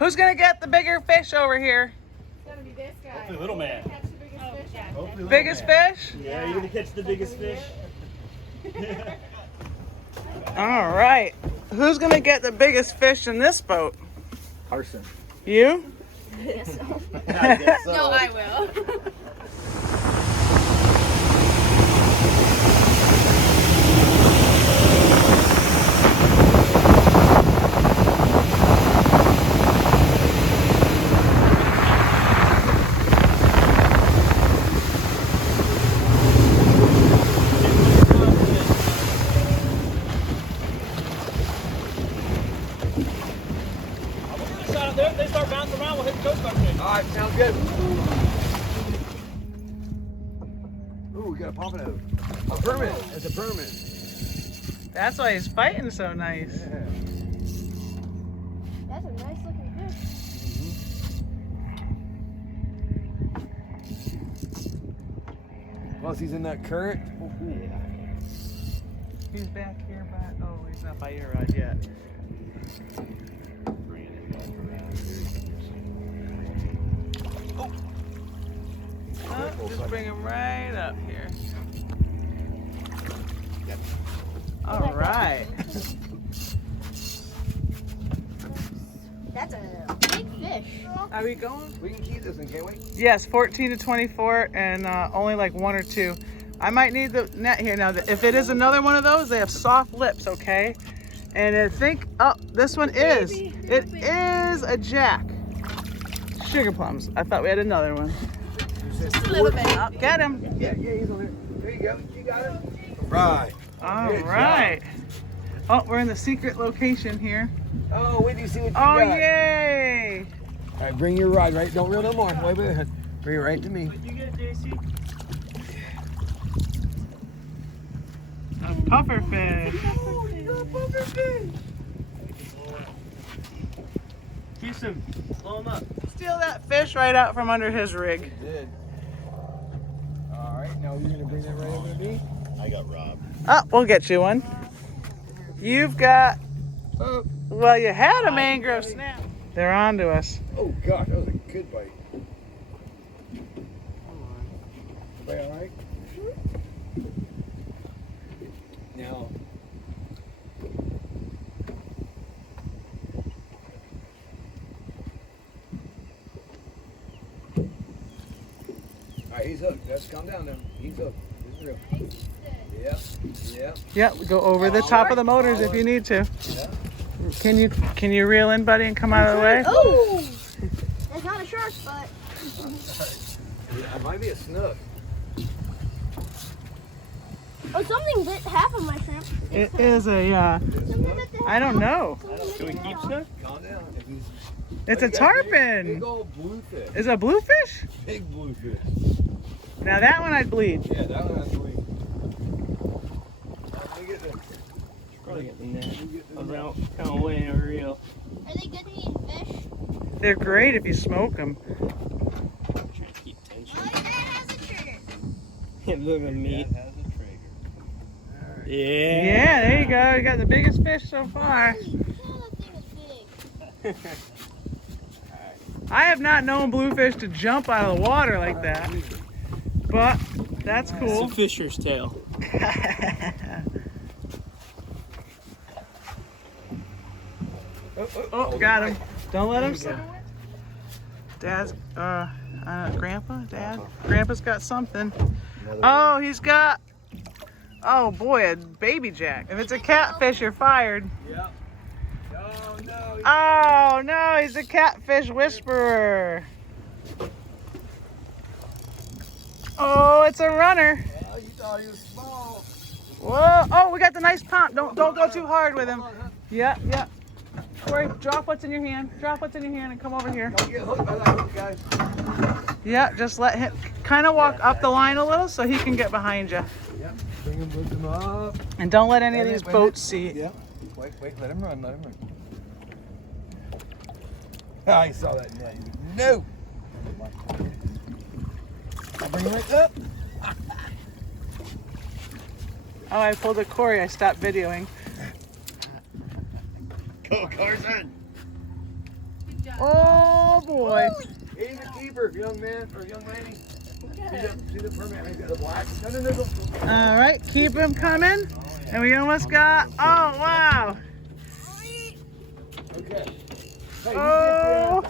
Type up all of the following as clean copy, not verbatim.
Who's gonna get the bigger fish over here? It's gonna be this guy. Hopefully little man. Catch the biggest fish. Hopefully little Biggest man. fish? Yeah, you're gonna catch the biggest fish. All right. Who's gonna get the biggest fish in this boat? Carson. You? I guess so. No, I will. They start bouncing around, we'll hit the coast guard fish. Alright, sounds good. Ooh, we got a pompano. A permit. It's a permit. That's why he's fighting so nice. Yeah. That's a nice looking fish. Plus he's in that current. He's back here, but oh, he's not by your rod yet. Oh, just bring him right up here. All right. That's a big fish. Are we going? We can keep this one, can't we? Yes, 14 to 24 and only like 1 or 2. I might need the net here. Now, if it is another one of those, they have soft lips, okay? And I think, oh, this one is. It is a jack. Sugar plums. I thought we had another one. A little bit. Oh, get him. Yeah, he's on there. There you go. You got it. Right. All Good right. Oh, we're in the secret location here. Oh, wait till you see what you Oh, got. yay. All right, bring your rod right. Don't reel no more. Wait. Bring it right to me. You get it, JC? A puffer fish. Oh, you got a puffer fish. Keep him. Blow him up. Steal that fish right out from under his rig. Did. All right, now you're gonna bring that right over to me. I got robbed. Oh, we'll get you one. You've got, Oh, well, you had a mangrove snap. They're on to us. oh gosh, that was a good bite. Everybody all right? Now. All right, he's hooked. Let's calm down now. He's hooked. This is real. Yeah. Yep, go over the top of the motors if you need to. Yeah. Can you reel in, buddy, and come out of the way? Oh! That's not a shark, but. Yeah, it might be a snook. Oh, something bit half of my shrimp. It is a, I don't know. Can we keep snook? Calm down. If he's, It's a Big tarpon. old bluefish. Is it a bluefish? Big bluefish. Now that one I'd bleed. Yeah, that one has bleed. Let me get this. Probably get the net. Around, kind of way over reel. Are they good to eat fish? They're great if you smoke them. Trying to keep tension. Oh, that has a trigger. Look at me. That has a trigger. Yeah. Yeah, there you go. You got the biggest fish so far. Oh, that thing is big. I have not known bluefish to jump out of the water like that, but that's It's cool. a fisher's tail. Oh, got him. Don't let him sit. Dad's, Grandpa? Dad? Grandpa's got something. Oh, he's got, oh boy, a baby jack. If it's a catfish, you're fired. Yep. Oh no. Oh no, he's a catfish whisperer. Oh, it's a runner. Oh, you thought he was small. Whoa! Oh, we got the nice pump. Don't go too hard with him. Yeah. Corey, drop what's in your hand. Drop what's in your hand and come over here. Don't get hooked by that hook, guys. Yeah, just let him kind of walk up the line a little so he can get behind you. Yep. Bring him, lift him up. And don't let any of Wait a these minute, wait a boats see it. Yep. Wait, let him run, Ah, he saw that net. No. I'll bring him right up. Oh, I pulled a Corey. I stopped videoing. Go, Carson. Oh boy. He's a keeper, young man or young lady. See the permit? He's got a black. No. All right, keep him coming. And we almost got, oh wow. Okay. Hey, Oh,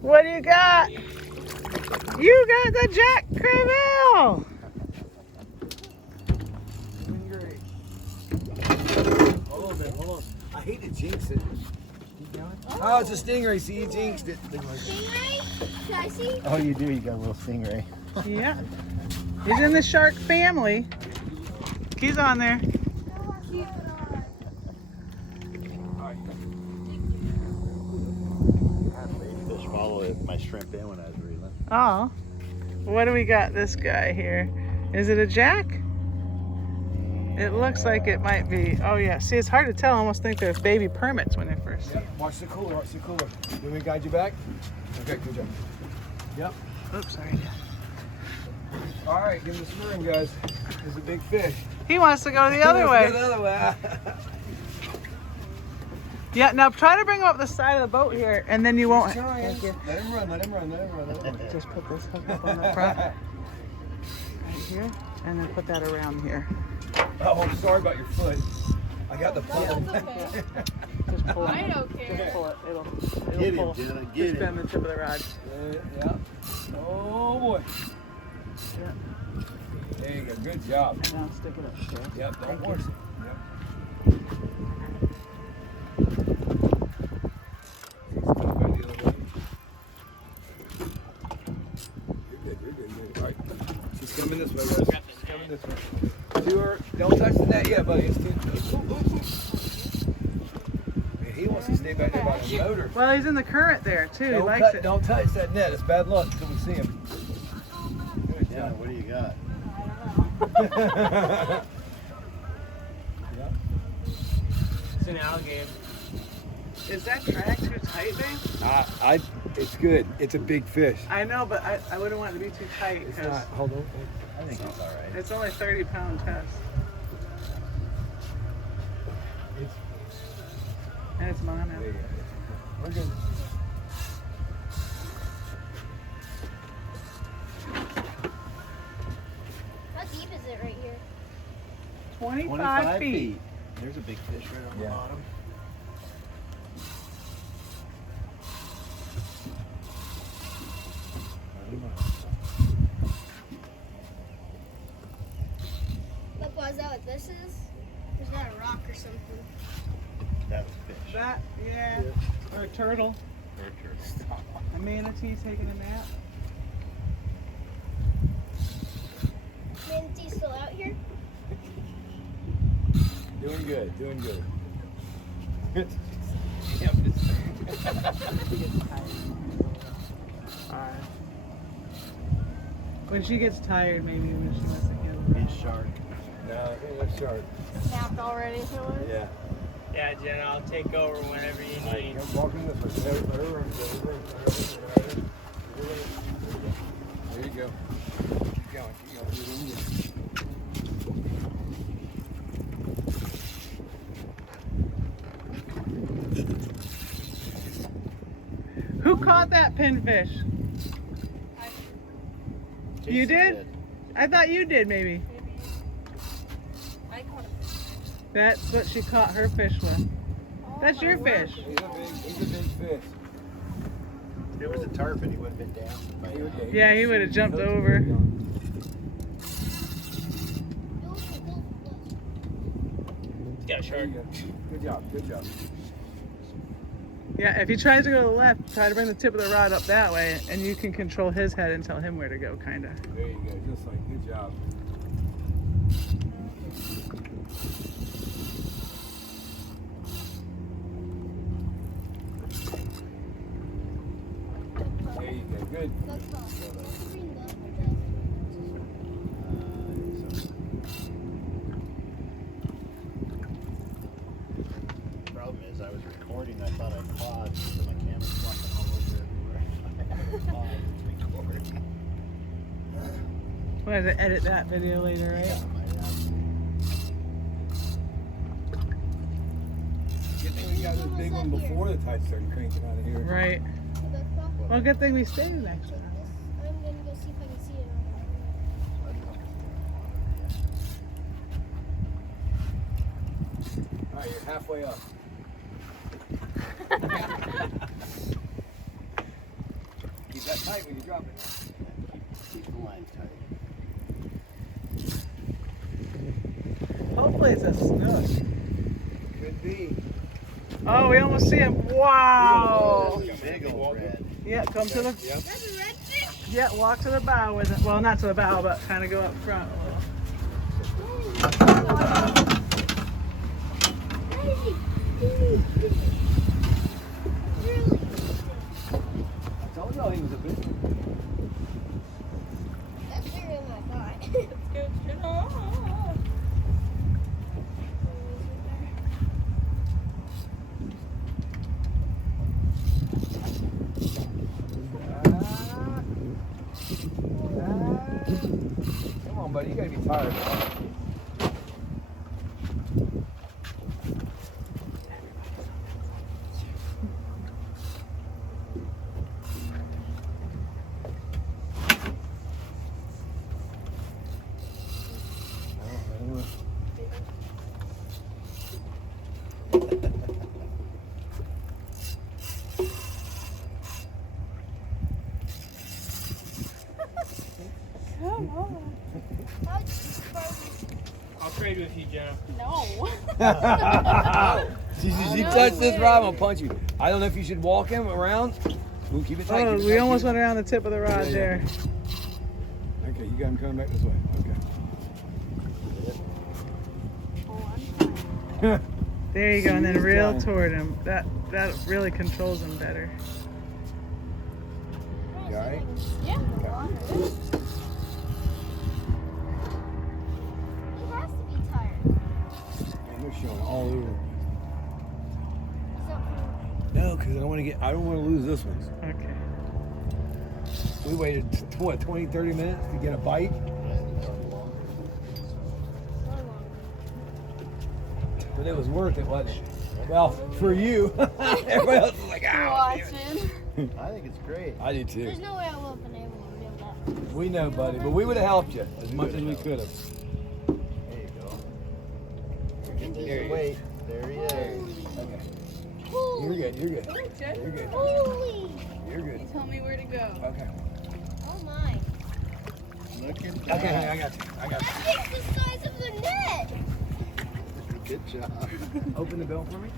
what do you got? You got the Jack Crevalle. Hold on, man. Hold on. I hate to jinx it. Oh, it's a stingray. See, you jinxed it. Stingray? Should I see? Oh, you do. You got a little stingray. Yeah. He's in the shark family. He's on there. Fish followed my shrimp in when I was reeling. Oh. What do we got this guy here? Is it a jack? It looks like it might be. Oh yeah. See, it's hard to tell. I almost think they're baby permits when they first see. Yep. Watch the cooler. Watch the cooler. Do we guide you back? Okay, good job. Yep. Oops, sorry. All right, give him the swim, guys. There's a big fish. He wants to go the other way. The other way. Yeah, now try to bring him up the side of the boat here, and then you won't. Thank you. Let him run. Let him run. Let him run. Let him run. Just put this hook up on the front. Right here, and then put that around here. Oh, I'm sorry about your foot. I got the pull. Just pull it. I don't care. Just pull it. It'll Get pull. him, Jenna. Just Get bend him. the tip of the rod. Yeah. Oh boy. Yeah. There you go. Good job. And now stick it up there. Yep. Don't force it. Yep. You're good. All right. She's coming this way, guys. She's coming this way. To her. Don't touch the net yet, buddy. It's too. Man, he wants to stay back there by the motor. Well, he's in the current there too. He likes it. Don't touch that net. It's bad luck until we see him. Good Yeah, job. what do you got? Yep. It's an alligator. Is that track too tight, babe? It's good. It's a big fish. I know, but I wouldn't want it to be too tight It's because not. Hold on. I think it's all right. it's only 30-pound test. It's, And it's mono. there you go. We're good. How deep is it right here? 25 feet. There's a big fish right on the Yeah. bottom. Look, is that what this is? Is that a rock or something? That was fish. That, yeah. Or a turtle. A manatee taking a nap. Manatee's still out here? Doing good. Doing good. Alright. When she gets tired, maybe when she wants to get He's shark. No, that's sharp. Snapped already, so Yeah. Yeah, Jenna, I'll take over whenever you need. Come walking this way. Let her run. There you go. Keep going. Who caught that pinfish? You Jason did? I thought you did, maybe. I caught a fish. That's what she caught her fish with. That's your fish. He's a big fish. If it was a tarpon, he would have been down. by now. Yeah, he would have jumped over. Yeah, There sure. you go. Good job. Good job. Yeah, if he tries to go to the left, try to bring the tip of the rod up that way, and you can control his head and tell him where to go, kind of. There you go. Just like good job. There you go. Good. Problem is, I was recording. I thought I paused, so my camera's flopping all over everywhere. I haven't paused to record. We'll have to edit that video later, right? Yeah, Good thing we got this big one before the tide started cranking out of here. Right. Well, good thing we stayed in actually. I'm gonna go see if I can see it. All right, you're halfway up. Keep that tight when you drop it. Keep the line tight. Hopefully it's a snook. Could be. Oh, we almost see him. Wow. Big old red. Yeah, come to the. Yep. That's a redfish. Yeah, walk to the bow with it. Well, not to the bow, but kind of go up front a little. Really? I told y'all he was a big one. That's bigger than I thought. Come on, buddy. You gotta be tired. I'll trade with you, Jenna. You touch this rod, I'm gonna punch you. I don't know if you should walk him around. We'll keep it tight. Oh, keep it we tight, almost keep it went around the tip of the rod Yeah, there. Okay, you got him coming back this way. Okay. There you go, and then He's reel trying. toward him. That really controls him better. You all right? Yeah. He has to be tired. Man, you're showing all over. So, No, because I don't want to lose this one. Okay. We waited, what, 20, 30 minutes to get a bite? But it was worth it, wasn't it? Well, for you. Everybody else was like, ah. I think it's great. I do too. there's no way I would have been able to reel that. We know, buddy, but we would have helped you as much as we could have. There you go. There you Wait, there he is. Okay. You're good, you're good. You're good. Holy! You're good. Tell me where to go. Okay. Oh my. Look at that. Okay, I got you. I got That thing's the size of the net! Good job. you. Open the bell for me.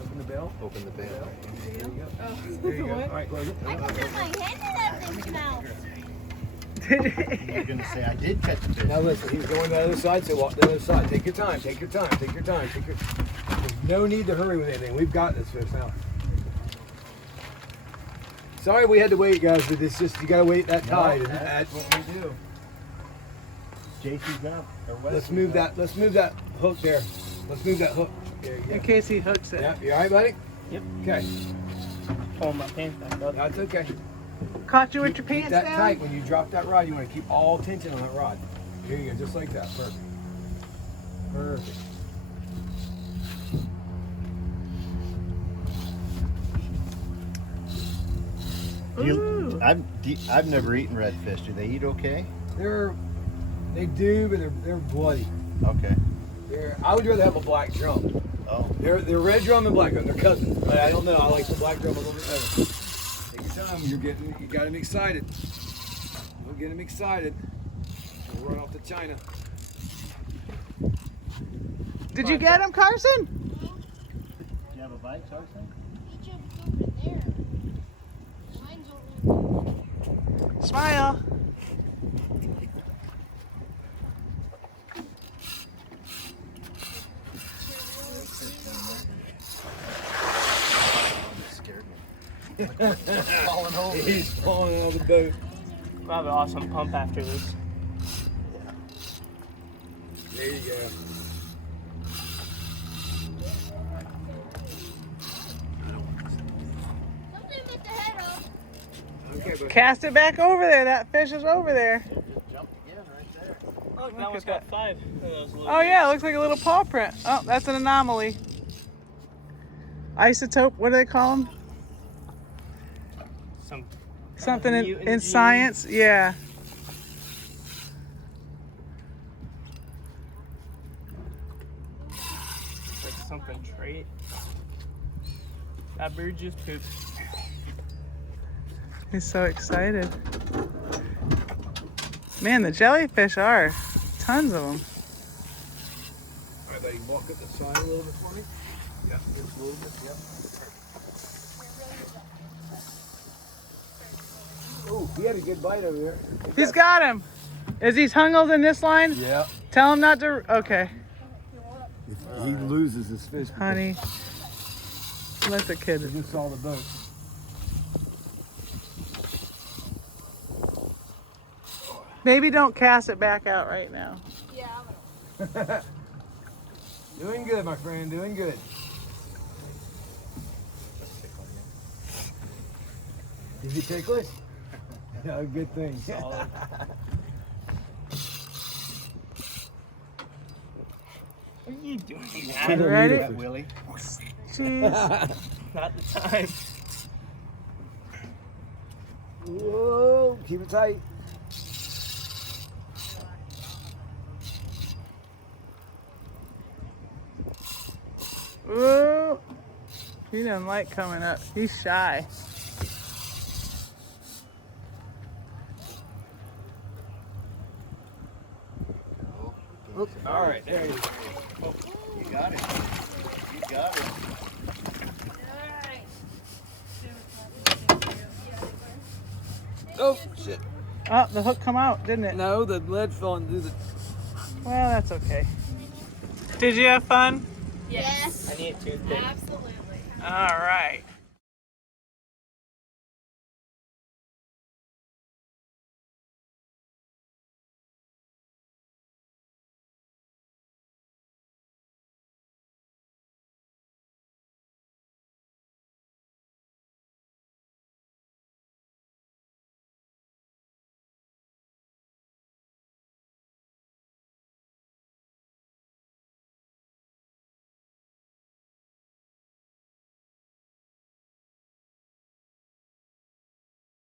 Open the bell. Open the bell. There you go. Oh, There you go. All right, close it. I can put my hand in that thing's mouth. You're gonna say I did catch a fish. Now listen, he's going to the other side, so walk to the other side. Take your time, take your time, take your time, take your. There's no need to hurry with anything. We've got this fish now. Sorry we had to wait, guys, but it's just you gotta wait that tide. And that's what we do. JC's up. Or Wesley's Let's move up. that. Let's move that hook there. Let's move that hook. There you In go. case he hooks it. Yeah, you all right, buddy? Yep. Okay, Pulling my pants back up. that's okay. Caught you with your Keep pants that down? tight when you drop that rod. You want to keep all tension on that rod. Here you go, just like that. Perfect. Perfect. Ooh. I've never eaten redfish. Do they eat okay? They do, but they're bloody. Okay. I would rather have a black drum. Oh. They're red drum and black drum. They're cousins. But I don't know. I like the black drum a little bit better. Take your time. You got him excited. We'll get him excited. We'll run off to China. Did you get him, Carson? Do you have a bite, Carson? He jumped over there. Mine's over there. Smile. Scared me. Falling over. He's falling out of the boat. We'll have an awesome pump after this. There you go. Something with the head off. Okay, but Cast it back over there. That fish is over there. It just jumped again right there. Look, Look that one's at got 5 of those little. Oh yeah, it looks like a little paw print. Oh, that's an anomaly. isotope. What do they call them? Something in science. Yeah. Like something trait. That bird just pooped. He's so excited. Man, the jellyfish are tons of them. All right, buddy, walk up the side a little bit for me. Yeah, just a little bit, yep. Oh, he had a good bite over there. He's got him. Is he hungled in this line? Yeah. Tell him not to. Okay, He loses his fish. honey. Let the kid. He just saw the boat. Maybe don't cast it back out right now. Yeah. Doing good, my friend, doing good. Did you tickle it? Yeah, good thing. Solid. What are you doing? You ready? Willie. Jeez. Not the time. Whoa, keep it tight. Ooh. He doesn't like coming up. He's shy. All right, there you go. You got it. You got it. Alright. Oh, shit. Oh, the hook come out, didn't it? No, the lead fell into the... Well, that's okay. Did you have fun? Yes. I need a toothpick. Absolutely. All right.